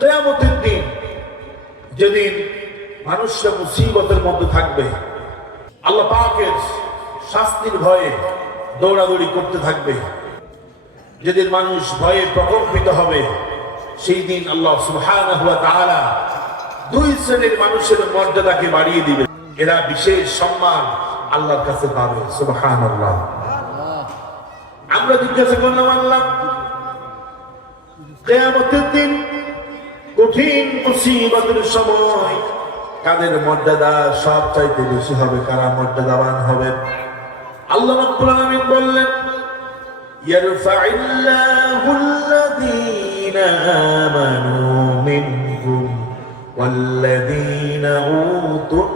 কিয়ামতের দিন যেদিন মানুষরা মুসিবতের মধ্যে থাকবে, আল্লাহ পাকের শাস্তির ভয়ে দৌড়াদৌড়ি করতে থাকবে, যেদিন মানুষ ভয়ে প্রকম্পিত হবে, সেই দিন আল্লাহ সুবহানাহু ওয়া তাআলা দুই শ্রেণীর মানুষের মর্যাদাকে বাড়িয়ে দিবেন। এরা বিশেষ সম্মান আল্লাহর কাছে পাবে। সুবহানাল্লাহ। আমরা জিজ্ঞাসা করলাম, আল্লাহ কিয়ামতের দিন কঠিন মুসিবতের সময় কাদের মর্যাদা সব চাইতে বেশি হবে, কারা মর্যাদাবান হবে? আল্লাহ রাব্বুল আলামিন বললেন, ইয়ারফাইল্লাহুল্লাযীনা আমানু মিনকুম ওয়াল্লাযীনা উতুল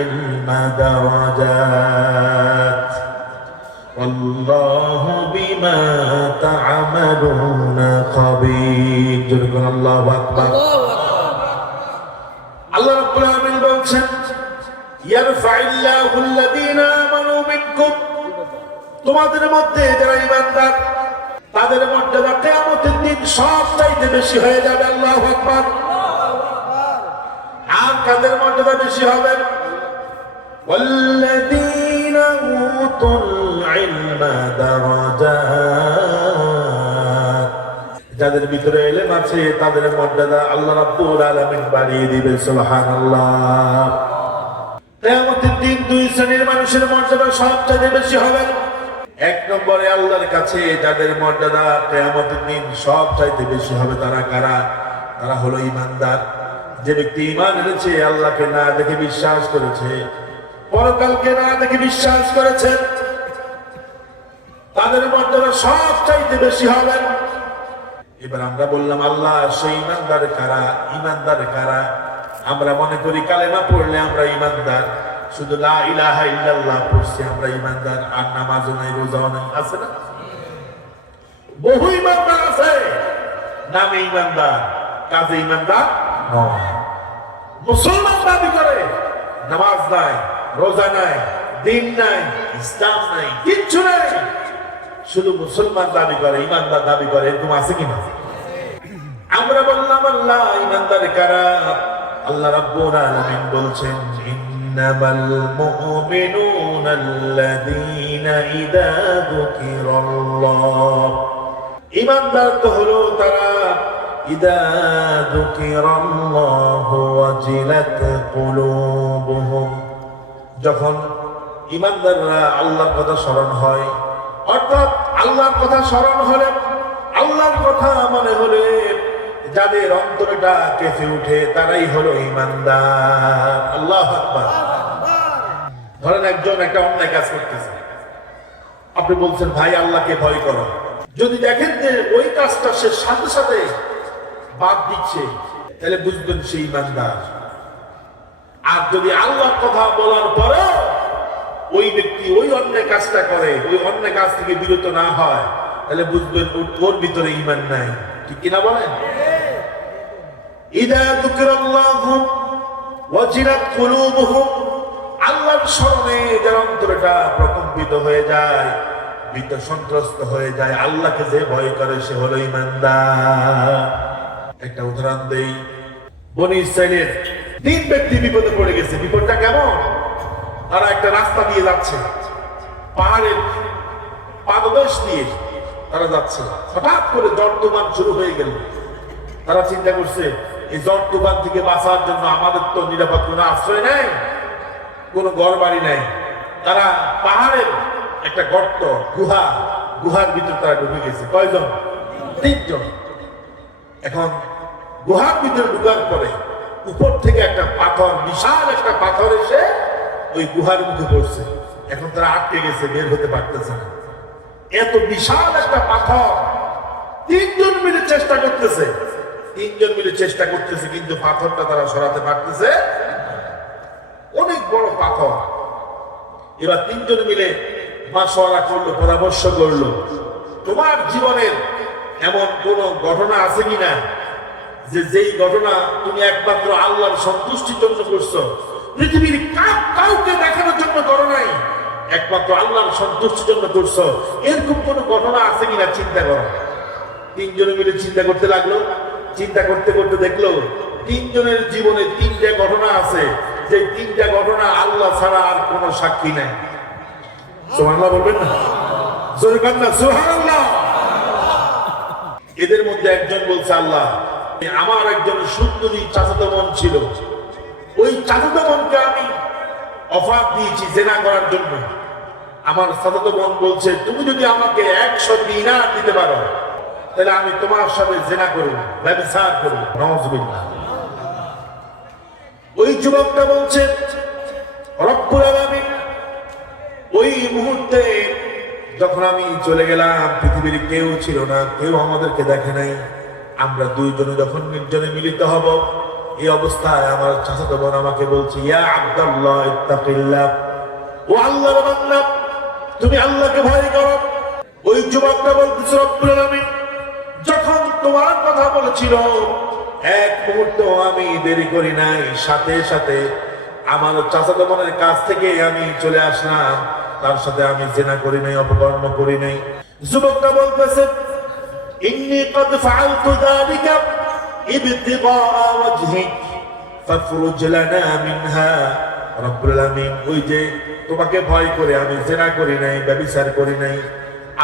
ইলমা দারাজাত ওয়াল্লাহু বিমা তা'মালুনা খাবীর। জোরে আল্লাহু আকবার। আল্লাহ রাব্বুল আলামিন বলছেন, ইয়ারফাইল্লাহুল্লাযীনা আমানু মিনকুম, তোমাদের মধ্যে যারা ঈমানদার তাদের মর্যাদা কিয়ামতের দিন সব চাইতে বেশি হয়ে যাবে। আল্লাহু আকবার। আর কাদের মর্যাদা বেশি হবে? ওয়াল্লাযীনা উতুল ইলমা দারাজাত, যাদের ভিতরে ইলম আছে তাদের মর্যাদা আল্লাহ রাব্বুল আলামিন বাড়িয়ে দিবেন। সুবহানাল্লাহ। কিয়ামতের দিন দুই শ্রেণীর মানুষের মর্যাদা সবচেয়ে বেশি হবে। এক নম্বরে আল্লাহর কাছে যাদের মর্যাদা কিয়ামতের দিন সবচাইতে বেশি হবে, তারা কারা? তারা হলো ঈমানদার। যে ব্যক্তি ঈমান এনেছে, আল্লাহকে না দেখে বিশ্বাস করেছে, পরকালকে না দেখে বিশ্বাস করেছে, তাদের মর্যাদা সবচাইতে বেশি হবে। এবার আমরা বললাম, আল্লাহ সেই ঈমানদার কারা? ঈমানদার কারা? আমরা মনে করি কালেমা পড়লে আমরা ঈমানদার, শুধু লা ইলাহা ইল্লাল্লাহ পড়ছি আমরা ঈমানদার, আর নামাজও নাই, রোজাও নাই, আছে না? বহু ঈমানদার আছে, নামে ঈমানদার, কাজে ঈমানদার নয়। মুসলমান দাবি করে, নামাজ নাই, রোজা নাই, দিন নাই, ইসলাম নাই, কিচ্ছু নাই, শুধু মুসলমান দাবি করে, ঈমানদার দাবি করে, এরকম আছে কিনা? আমরা বললাম, আল্লাহ ঈমানদার কারা? আল্লাহ রাব্বুল আলামিন বলছেন, ইন্নামাল মুমিনুনা আল্লাযীনা ইযা যুকিরাল্লাহ, ঈমানদার তো হলো তারা ইযা যুকিরাল্লাহু ওয়াজিলাত কুলুবুহুম, যখন ঈমানদাররা আল্লাহর কথা স্মরণ হয়, অর্থাৎ আল্লাহর কথা স্মরণ হলে, আল্লাহর কথা মনে হলে যাদের অন্তরটা কেঁপে উঠে তারাই হলো ঈমানদার। আল্লাহু আকবার। ধরেন একজন একটা অন্যায় কাজ করতেছে, আপনি বলছেন ভাই আল্লাহকে ভয় করো, যদি দেখেন যে ওই কাজটা সে সাথে সাথে বাদ দিচ্ছে, তাহলে বুঝবেন সে ঈমানদার। আর যদি আল্লাহর কথা বলার পরেও ওই ব্যক্তি ওই অন্যায় কাজটা করে, ওই অন্যায় কাজ থেকে বিরত না হয়, তাহলে বুঝবেন ওর ভিতরে ঈমান নাই। ঠিক কিনা বলেন? ইযা যুকিরাল্লাহু ওয়াজিলাত কুলুবুহুম, আল্লাহর স্মরণে যার অন্তরটা প্রকম্পিত হয়ে যায়, ভীত সন্ত্রস্ত হয়ে যায়, আল্লাহকে যে ভয় করে সে হলো ঈমানদার। একটা উদাহরণ দেই, বনী ইসরাইলের 3 ব্যক্তি বিপদে পড়ে গেছে। বিপদটা কেমন? তারা একটা রাস্তা দিয়ে যাচ্ছে, পাহাড়ের পাদদেশ দিয়ে তারা যাচ্ছে, হঠাৎ করে ঝড় তুফান শুরু হয়ে গেল। তারা চিন্তা করছে, এই ঝড় তুফান থেকে বাঁচার জন্য আমাদের তো নিরাপদ কোনো আশ্রয় নাই, কোনো ঘর বাড়ি নাই। তারা পাহাড়ের একটা গর্ত, গুহার ভিতর তারা ঢুকে গেছে। কয়জন? 3 জন। এখন গুহার ভিতরে ঢুকার পরে উপর থেকে একটা পাথর, বিশাল একটা পাথর এসে ওই গুহার মুখে পড়ছে। এখন তারা আটকে গেছে, বের হতে পারতেছে না। এত বিশাল একটা পাথর, 3 জন মিলে চেষ্টা করতেছে, কিন্তু পাথরটা তারা সরাতে পারতেছে। অনেক বড় পাথর। এবার 3 জন মিলে মাশওয়ারা করলো, পরামর্শ করলো, তোমার জীবনের এমন কোন ঘটনা আছে কিনা যে যেই ঘটনা তুমি একমাত্র আল্লাহর সন্তুষ্টির জন্য করছো, পৃথিবীর কাউকে দেখানোর জন্য করো নাই, একমাত্র আল্লাহর সন্তুষ্টির জন্য করছো, এরকম কোন ঘটনা আছে কিনা চিন্তা করো। 3 জন মিলে চিন্তা করতে লাগলো। চিন্তা করতে করতে দেখলো তিনজনের জীবনে তিনটা ঘটনা আছে, যে তিনটা ঘটনা আল্লাহ ছাড়া আর কোন সাক্ষী নাই। সুবহানাল্লাহ বলবেন না? জোরে কান না সুবহানাল্লাহ। এদের মধ্যে একজন বলছে, আল্লাহ আমার একজন সুন্দরী চাচাতো বোন ছিল, ওই চাচাতো বোনকে আমি অফার দিয়েছি জেনা করার জন্য। আমার চাচাতো বোন বলছে, তুমি যদি আমাকে 100 দিনার দিতে পারো তাহলে আমি তোমার সাথে জেনা করব, ব্যভিচার করব। নাউযুবিল্লাহ। ওই যুবকটা বলছে, রব্বুল আলামিন ওই মুহূর্তে যখন আমি চলে গেলাম পৃথিবীর কেউ ছিল না, কেউ আমাদেরকে দেখে নাই, আমরা দুইজনে যখন নির্জনে মিলিত হব, এই অবস্থায় আমার চাচাতো বোন আমাকে বলছে, ইয়া আব্দুল্লাহ ইত্তাকিল্লাহ, ও আল্লাহর বান্দা তুমি আল্লাহকে ভয় করো। ওই যুবকটা বলতেছে, রব্বুল আলামিন যখন তোমার কথা বলেছিল এক মুহূর্ত আমি দেরি করি নাই, সাথে সাথে আমার চাচাতো বোনের কাছ থেকে আমি চলে আসলাম, তার সাথে আমি জেনা করি নাই, অপকর্ম করি নাই। যুবকটা বলতেছে, ইন্নী কদ ফাআলতু যালিকা ইবতিগা ওয়াজহিক ফাফরুজ লানা মিনহা। রব্বুল আলামিন ওই যে তোমাকে ভয় করে আমি জেনা করি নাই, ব্যভিচার করি নাই,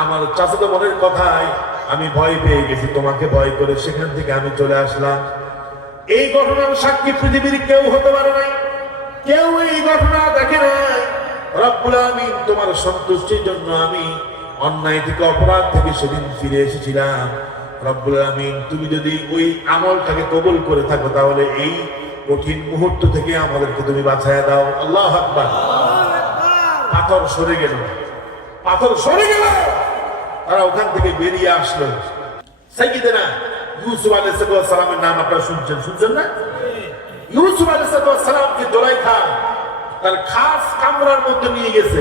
আমার চাচাতো বোনের কথায় আমি ভয় পেয়ে গেছি, তোমাকে ভয় করে সেখান থেকে আমি চলে আসলাম। এই ঘটনার সাক্ষী পৃথিবীর কেউ হতে পারে নাই, কেউ এই ঘটনা দেখে নাই। রব্বুল আলামিন তোমার সন্তুষ্টির জন্য আমি অন্যায় থেকে অপরাধ থেকে সেদিন ফিরে এসেছিলাম। রব্বুল আলামিন তুমি যদি ওই আমলটাকে কবুল করে থাকো তাহলে এই কঠিন মুহূর্ত থেকে আমাদেরকে তুমি বাঁচায়া দাও। আল্লাহু আকবার। পাথর সরে গেল, পাথর সরে গেল, তারা ওখান থেকে বেরিয়ে আসলো। সাইয়্যিদানা ইউসুফ আলাইহিস সালামের নাম আপনারা শুনছেন না? ইউসুফ আলাইহিস সালামকে জুলাইখা তার খাস কামরার মধ্যে নিয়ে গেছে,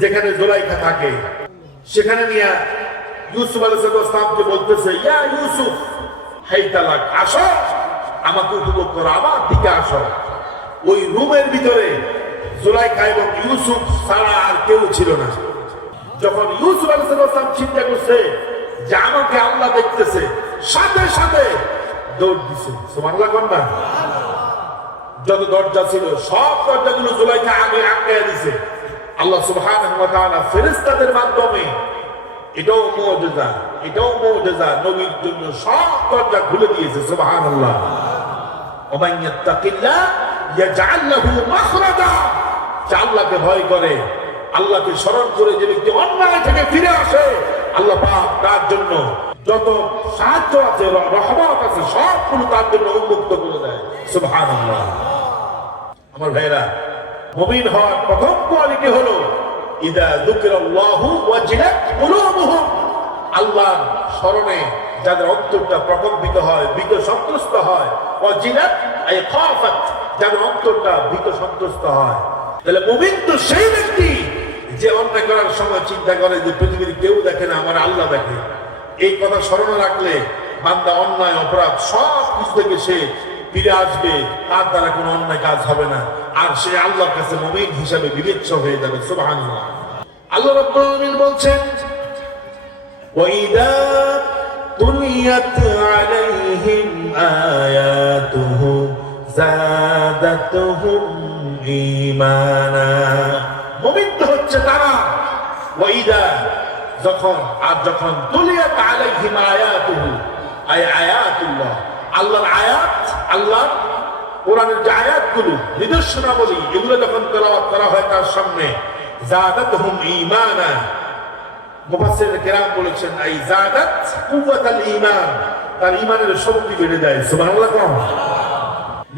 যেখানে জুলাইখা থাকে। সেখানে নিয়ে ইউসুফ আলাইহিস সালামকে বলতেছে, ইয়া ইউসুফ হাইতালাক, আসো আমাকে উপভোগ করো, আমার দিকে আসো। ওই রুমের ভিতরে জুলাইখা এবং ইউসুফ ছাড়া আর কেউ ছিল না। যখন ইউসুফ আলাইহিস সালাম চিন্তা করছে যে আমাকে আল্লাহ দেখতেছে, সাথে সাথে দৌড় দিছে। সুবহানাল্লাহ কোনটা? যত দরজা ছিল সব দরজাগুলো জুলাইখা আগে আটকায়া দিছে। আল্লাহ সুবহানাহু ওয়া তাআলা ফেরেশতাদের মাধ্যমে, এটাও মুজিজা, এটাও মুজিজা, নবীর জন্য সব দরজা খুলে দিয়েছে। সুবহানাল্লাহ। ওয়া মান ইয়াত্তাকিল্লাহ ইয়াজআল লাহু মাখরাজা। যে আল্লাহকে ভয় করে, আল্লাহকে স্মরণ করে যে ব্যক্তি অন্যায় থেকে ফিরে আসে, আল্লাহ পাক তার জন্য যত সাহায্য আছে, রহমত আছে, সবগুলো তার জন্য উন্মুক্ত করে দেয়। সুবহানাল্লাহ। আমার ভাইরা, মুমিন হওয়ার প্রথম কোয়ালিটি হলো ইদা যুকিরাল্লাহু ওয়াজিলাত কুলুবুহুম। আল্লাহর স্মরণে যাদের অন্তরটা প্রকম্পিত হয়, ভীত সন্ত্রস্ত হয়, ওয়াজিলাত আই খাফাত, যাদের অন্তরটা ভীত সন্ত্রস্ত হয়। তাহলে মুমিন তো সেই ব্যক্তি যে অন্যায় করার সময় চিন্তা করে যে পৃথিবীর কেউ দেখে না, আমার আল্লাহ দেখে। এই কথা স্মরণে রাখলে বান্দা অন্যায় অপরাধ সব কিছু থেকে সে ফিরে আসবে, তার দ্বারা কোনো অন্যায় কাজ হবে না, আর সে আল্লাহর কাছে মুমিন হিসাবে বিবেচ্য হয়ে যাবে। সুবহানাল্লাহ। আল্লাহ রাব্বুল আলামিন বলছেন, ওয়াইদা তুলিয়াত আলাইহিম আয়াতুহু যাদাতুহুম ঈমানা। মুমিন তো হচ্ছে তারা, ওয়াইদা যখন, আর যখন তুলিয়াত আলাইহিম আয়াতুহু, আয়াতুল্লাহ, আল্লাহর আয়াত, আল্লাহ কোরআনের যে আয়াতগুলো, নিদর্শনাবলী, এগুলো যখন তেলাওয়াত করা হয় তার সামনে, যাদাতুহুম ঈমানা। মুফাসসিরুল কিরাম বলেছেন, এই যাদাত কুওয়াতুল ঈমান, তার ঈমানের শক্তি বেড়ে যায়। সুবহানাল্লাহ।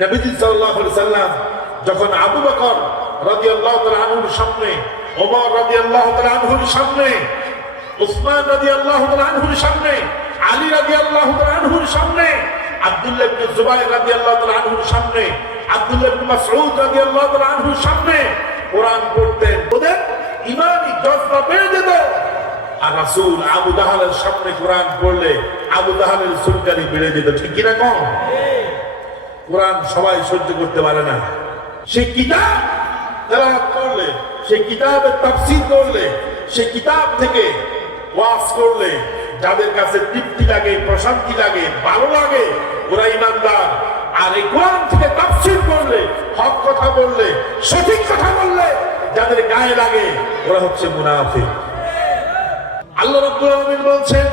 নবীজি সাল্লাল্লাহু আলাইহি সাল্লাম যখন আবু বকর রাদিয়াল্লাহু তাআলা আনহুর সামনে, ওমর রাদিয়াল্লাহু তাআলা আনহুর সামনে, উসমান রাদিয়াল্লাহু তাআলা আনহুর সামনে, আলী রাদিয়াল্লাহু তাআলা আনহুর সামনে, আব্দুল্লাহ ইবনে জুবাইর রাদিয়াল্লাহু তাআলা আনহুর সামনে, আব্দুল্লাহ ইবনে মাসউদ রাদিয়াল্লাহু তাআলা আনহুর সামনে কোরআন পড়তেন, ওদের ঈমানি জজবা বেড়ে যেত। আর রাসূল আবু জাহলের সামনে কোরআন পড়লে আবু জাহলের চুলকানি বেড়ে যেত। ঠিক কি না? কম? কোরআন সবাই সহ্য করতে পারে না। সেই কিতাব তেলাওয়াত করলে, সেই কিতাবের তাফসীর করলে, সেই কিতাব থেকে ওয়াজ করলে যাদের কাছে তৃপ্তি লাগে, প্রশান্তি লাগে, ভালো লাগে, ওরা ইমানদার। আর এই কোরআন থেকে তাফসীর করলে, হক কথা বললে, সঠিক কথা বললে যাদের গায়ে লাগে ওরা হচ্ছে মুনাফিক। আল্লাহ রাব্বুল আলামিন বলছেন,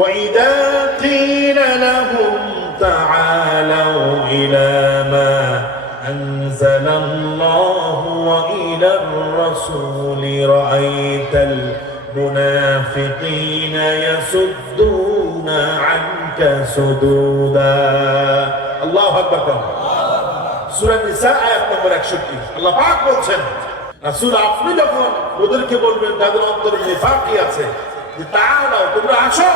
وَإِذَا قِيلَ لَهُمْ تَعَالَوْا إِلَى مَا أَنزَلَ اللَّهُ وَإِلَى الرَّسُولِ رَأَيْتَ الْمُنَافِقِينَ يَصُدُّونَ عَنكَ صُدُودًا। আল্লাহু আকবার। সূরা নিসা আয়াত নম্বর 61। আল্লাহ পাক বলছেন, রাসূল আপনি যখন ওদেরকে বলবেন যাদের অন্তরে নিফাকি আছে, যে তাআলাও তোমরা আসো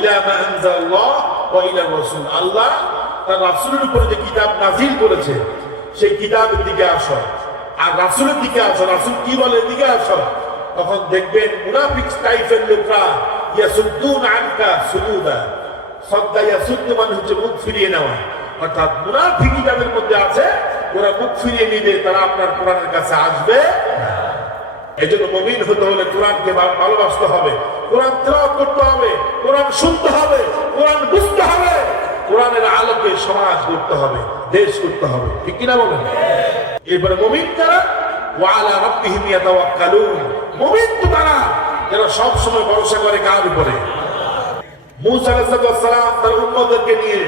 ইলা মা আনজালাল্লাহ ওয়া ইলা রাসূল, আল্লাহ তার রাসূলের উপরে যে কিতাব নাযিল করেছে সেই কিতাবের দিকে আসো, আর রাসূলের দিকে আসো। রাসূল কি বলে দিকে আসো, তখন দেখবেন মুনাফিক টাইপের লোকরা ইয়াসুদ্দুন আনকা সুদুদা। সদ্দা ইয়াসুদ্দু মানে হচ্ছে মুখ ফিরিয়ে নেওয়া, অর্থাৎ মুনাফিকি যাদের মধ্যে আছে ওরা মুখ ফিরিয়ে নিবে, তারা আপনার কোরআনের কাছে আসবে না। এজন্য মুমিন হতে হলে কোরআনকে ভালোবাসতে হবে, কোরআন তেলাওয়াত করতে হবে, কোরআন শুনতে হবে, কোরআন বুঝতে হবে, কোরআনের আলোকে সমাজ করতে হবে, দেশ করতে হবে। ঠিক কিনা বলেন? এরপরে মুমিন যারা ওয়া আলা রাব্বিহিম ইয়াতাওয়াক্কালুন, মুমিন তো তারা যারা সব সময় ভরসা করে কার উপরে? মূসা আলাইহিস সালাম তার উম্মতদেরকে নিয়ে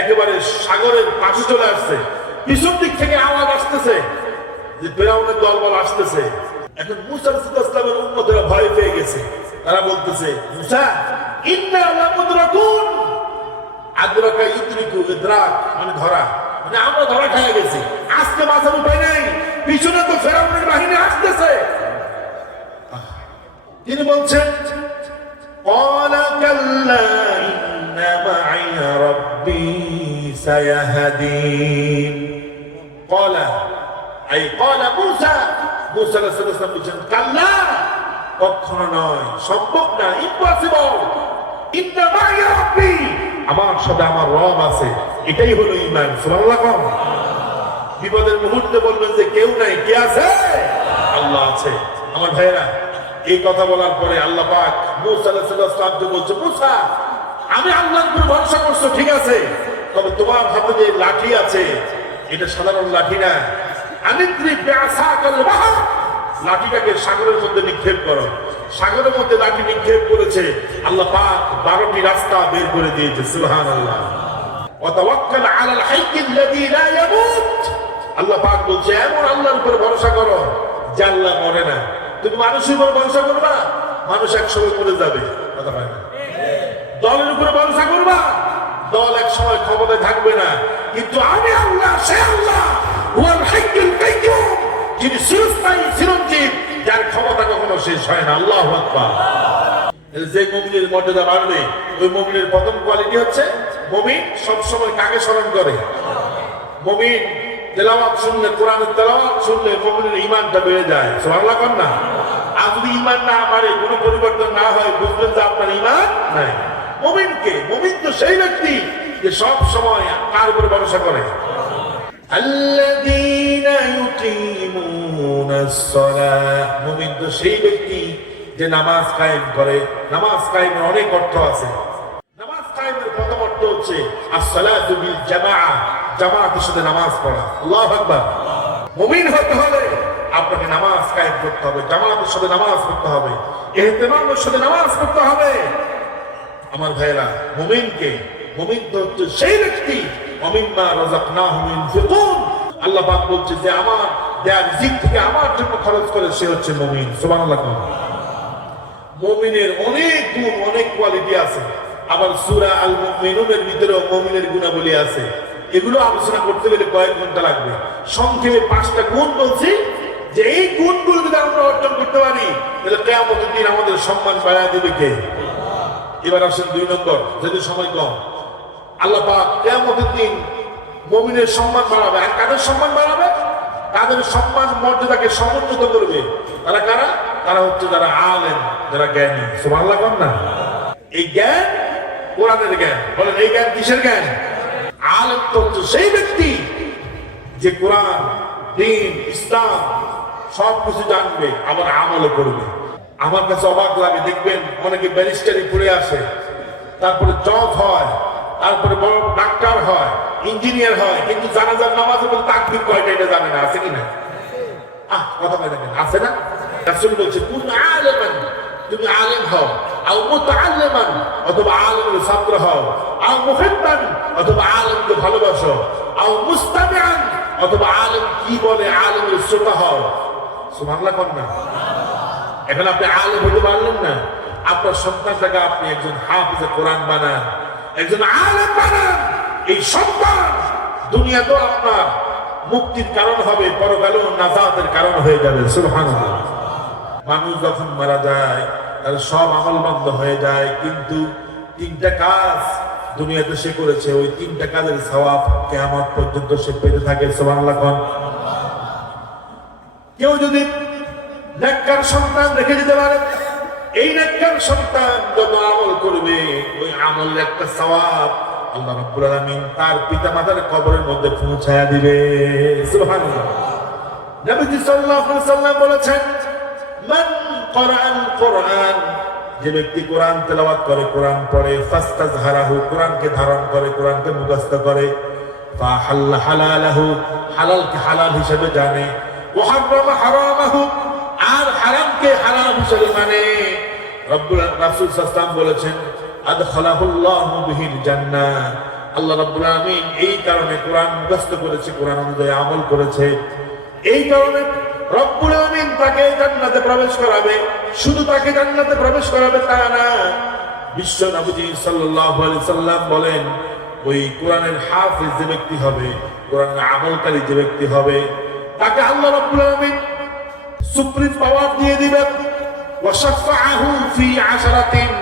একেবারে সাগরের পাশে চলে আসছে, পিছন দিক থেকে আওয়াজ আসতেছে যে ফিরআউনের দলবল আসতেছে। এখন মূসা আলাইহিস সালামের উম্মতরা ভয় পেয়ে গেছে, তারা বলতেছে, মূসা ইন্না লামুদরাকুন। আদরাকা ইউদরিকু, ইদরাক মানে ধরা, মানে আমরা ধরা খেয়ে গেছি, আজকে বাঁচার উপায় নাই, পিছনে তো ফিরআউনের বাহিনী আসতেছে। তিনি বলছেন, ক্বালা কাল্লা ইন্না মা'ইয়া রাব্বী সায়াহদিন। ক্বালা আই ক্বালা মূসা, মূসা আলাইহিস সালাম বলেছেন, কাল্লা কখনো নয়, সম্ভব না, ইম্পসিবল। ইন্না মা'ইয়া রাব্বী, আমার সাথে আমার রব আছে, এটাই হলো ঈমান। সুবহানাল্লাহ। বিপদের মুহূর্তে বলবেন যে কেউ নাই, কে আছে? আল্লাহ আছে। আমার ভাইয়েরা, এই কথা বলার পরে আল্লাহ পাক মূসা আলাইহিস সালামকে বলছে, মূসা আমি আল্লাহর উপর ভরসা করছো ঠিক আছে, তবে তোমার হাতে যে লাঠি আছে এটা সাধারণ লাঠি না। আনিদ্রিব বিআসাকাল বাহর, লাঠিটাকে সাগরের মধ্যে নিক্ষেপ করো। সাগরের মধ্যে লাঠি নিক্ষেপ করেছে, আল্লাহ পাক 12টি রাস্তা বের করে দিয়েছে। সুবহানাল্লাহ। ওয়া তাওয়াক্কাল আলাল হাইয়্যিল্লাযী লা ইয়ামুত, আল্লাহ পাক বলছে এমন আল্লাহর উপর ভরসা করো যে আল্লাহ মরে না। তুমি মানুষের উপর ভরসা করবা, মানুষ একসময় মরে যাবে, কথা হয় না। দলের উপরে ভরসা করবা, দল একসময় ক্ষমতায় থাকবে না, কিন্তু আমি আল্লাহ, সে আল্লাহ ওয়াল হাইয়্যুল কাইয়্যুম, যিনি চিরস্থায়ী চিরঞ্জীব, যার ক্ষমতা কখনো শেষ হয় না। আল্লাহু আকবার। যে মুমিনের মর্যাদা বাড়বে, ওই মুমিনের প্রথম কোয়ালিটি হচ্ছে মুমিন সবসময় কাকে স্মরণ করে? মুমিন তেলাওয়াত শুনলে, কোরআনের তেলাওয়াত শুনলে মুমিনের ঈমানটা বেড়ে যায়। সুবহানাল্লাহ। কর না? আর যদি ঈমান না বাড়ে, কোনো পরিবর্তন না হয়, বুঝবেন যে আপনার ঈমান নাই। মুমিনকে, মুমিন তো সেই ব্যক্তি যে সব সময় কার উপরে ভরসা করে? আল্লাযীনা ইউকিমুনাস সালাহ, মুমিন তো সেই ব্যক্তি যে নামাজ কায়েম করে। নামাজ কায়েমের অনেক অর্থ আছে। নামাজ কায়েমের প্রথম অর্থ হচ্ছে as-সালাতু বিল জামাআহ, জামাতের সাথে নামাজ পড়া। আল্লাহু আকবার। মুমিন হতে হলে আপনাকে নামাজ কায়েম করতে হবে, জামাতের সাথে নামাজ পড়তে হবে, ইহতিমামের সাথে নামাজ পড়তে হবে। আমার ভাইরা, মুমিনকে, মুমিন তো হচ্ছে সেই ব্যক্তি ওমিম্মা রাযাকনাহুম ইউনফিকুন, আল্লাহ পাক বলছে যে আমার দেয়া রিজিক থেকে আমার জন্য খরচ করে সে হচ্ছে মুমিন। সুবহানাল্লাহ। মুমিনের অনেক গুণ, অনেক কোয়ালিটি আছে। আবার সূরা আল মুমিনুনের ভিতরেও মুমিনের গুণাবলী আছে। এগুলো আলোচনা করতে গেলে কয়েক ঘন্টা লাগবে। সংক্ষেপে 5টা গুণ বলছি, যে এই গুণগুলো যদি আমরা অর্জন করতে পারি তাহলে কিয়ামতের দিন আমাদের সম্মান বাড়ায় দিবে কে? এবার আসেন 2 নম্বর, যদি সময় কম। আল্লাহ পাক কিয়ামতের দিন মুমিনের সম্মান বাড়াবে। আর কাদের সম্মান বাড়াবে? তাদের সম্মান মর্যাদাকে সমুন্নত করবে। তারা কারা? তারা হচ্ছে যারা আলেম, যারা জ্ঞানী। সুবহানাল্লাহ। কর না? এই জ্ঞান কোরআনের জ্ঞান। বলেন এই জ্ঞান কিসের জ্ঞান? আলেম তো হচ্ছে সেই ব্যক্তি যে কোরআন, দ্বীন, ইসলাম সবকিছু জানবে, আবার আমলও করবে। আমার কাছে অবাক লাগে, দেখবেন অনেকে ব্যারিস্টারি পড়ে আসে, তারপরে জজ হয়, তারপরে বড় ডাক্তার হয়, ইঞ্জিনিয়ার হয়, কিন্তু জানাজার নামাজে বলে তাকবীর কয়টা এটা জানে না, আছে কিনা? কথা বলে দেখেন, আছে না? রাসূল বলছে কুন আলেমান, তুমি আলেম হও, আও মুতাআল্লিমান, অথবা আলেমের ছাত্র হও, আও মুহিব্বান, অথবা আলেমকে ভালোবাসো, আও মুস্তামিআন, অথবা আলেম কি বলে আলেমের শ্রোতা হও। সুবহানাল্লাহ কোন না? এখন আপনি আলেম হতে পারলেন না, আপনার সন্তানটাকে আপনি একজন হাফিজে কোরআন বানান, একজন আলেম বানান। এই সন্তান দুনিয়াতেও আপনার মুক্তির কারণ হবে, পরকালেও নাজাতের কারণ হয়ে যাবে। সুবহানাল্লাহ। মানুষ যখন মারা যায় তার সব আমল বন্ধ হয়ে যায়, কিন্তু 3টা কাজ দুনিয়াতে সে করেছে, ওই 3টা কাজের সওয়াব কিয়ামত পর্যন্ত সে পেতে থাকে। সুবহানাল্লাহ। কেউ যদি নেককার সন্তান রেখে যেতে পারে, এই নেককার সন্তান যত আমল করবে ওই আমলের একটা সওয়াব আল্লাহ রাব্বুল আলামিন তার পিতামাতার কবরের মধ্যে পৌঁছায়া দিবে। সুবহানাল্লাহ। নবীজি সাল্লাল্লাহু আলাইহি ওয়াসাল্লাম বলেছেন, মান ক্বরাআল কুরআন, যে ব্যক্তি কোরআন তেলাওয়াত করে, কোরআন পড়ে, ফাস্তাজহারাহু, কোরআনকে ধারণ করে, কোরআনকে মুখস্থ করে, ফাহাল্লা হালালাহু, হালালকে হালাল হিসেবে জানে, ওয়া হারামা হারামাহু, আর হারামকে হারাম হিসেবে মানে, রাসূল সাল্লাল্লাহু আলাইহি ওয়াসাল্লাম বলেছেন, আদখালাহুল্লাহু বিহিল জান্নাহ, আল্লাহ রাব্বুল আলামিন এই কারণে কোরআন মুখস্থ করেছে, কোরআন অনুযায়ী আমল করেছে, এই কারণে রব্বুল আলামিন তাকে জান্নাতে প্রবেশ করাবে। শুধু তাকে জান্নাতে প্রবেশ করাবে তা না, বিশ্ব নবী সাল্লাল্লাহু আলাইহি সাল্লাম বলেন, ওই কোরআনের হাফেজ যে ব্যক্তি হবে, কোরআনের আমলকারী যে ব্যক্তি হবে, তাকে আল্লাহ রাব্বুল আলামিন সুপ্রিম পাওয়ার দিয়ে দিবেন। ওয়া শাফাআহু ফি 10,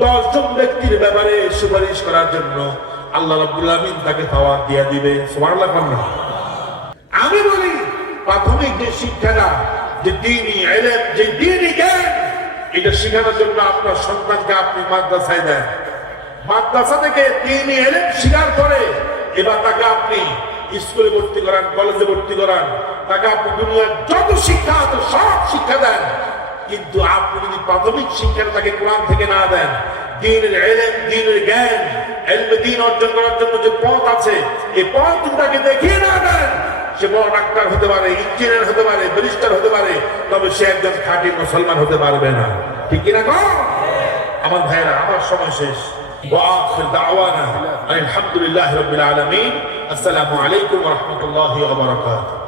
10 জন ব্যক্তির ব্যাপারে সুপারিশ করার জন্য আল্লাহ রাব্বুল আলামিন তাকে পাওয়ার দিয়ে দিবে। সুবহানাল্লাহ। আমি বলি প্রাথমিক যে শিক্ষাটা, যে দ্বীনি ইলম, যে দ্বীনি জ্ঞান, এটা শেখানোর জন্য আপনার সন্তানকে আপনি মাদ্রাসায় দেন। মাদ্রাসা থেকে দ্বীনি ইলম শিখার পরে এবার তাকে আপনি স্কুলে ভর্তি করান, কলেজে ভর্তি করান, তাকে আপনি দুনিয়ার যত শিক্ষা আছে সব শিক্ষা দেন, কিন্তু আপনি যদি প্রাথমিক শিক্ষাটা তাকে কোরআন থেকে না দেন, দ্বীনের ইলম, দ্বীনের জ্ঞান, ইলমে দ্বীন অর্জন করার জন্য যে পথ আছে, এই পথ তাকে দেখিয়ে না দেন, সে বড় ডাক্তার হতে পারে, ইঞ্জিনিয়ার হতে পারে, ব্যারিস্টার হতে পারে, তবে সে একজন খাঁটি মুসলমান হতে পারবে না। ঠিক কিনা গো আমার ভাইরা? আমার সময় শেষ। ওয়া আখির দাওয়ানা আলহামদুলিল্লাহি রাব্বিল আলামিন। আসসালামু আলাইকুম ওয়া রাহমাতুল্লাহি ওয়া বারাকাতুহু।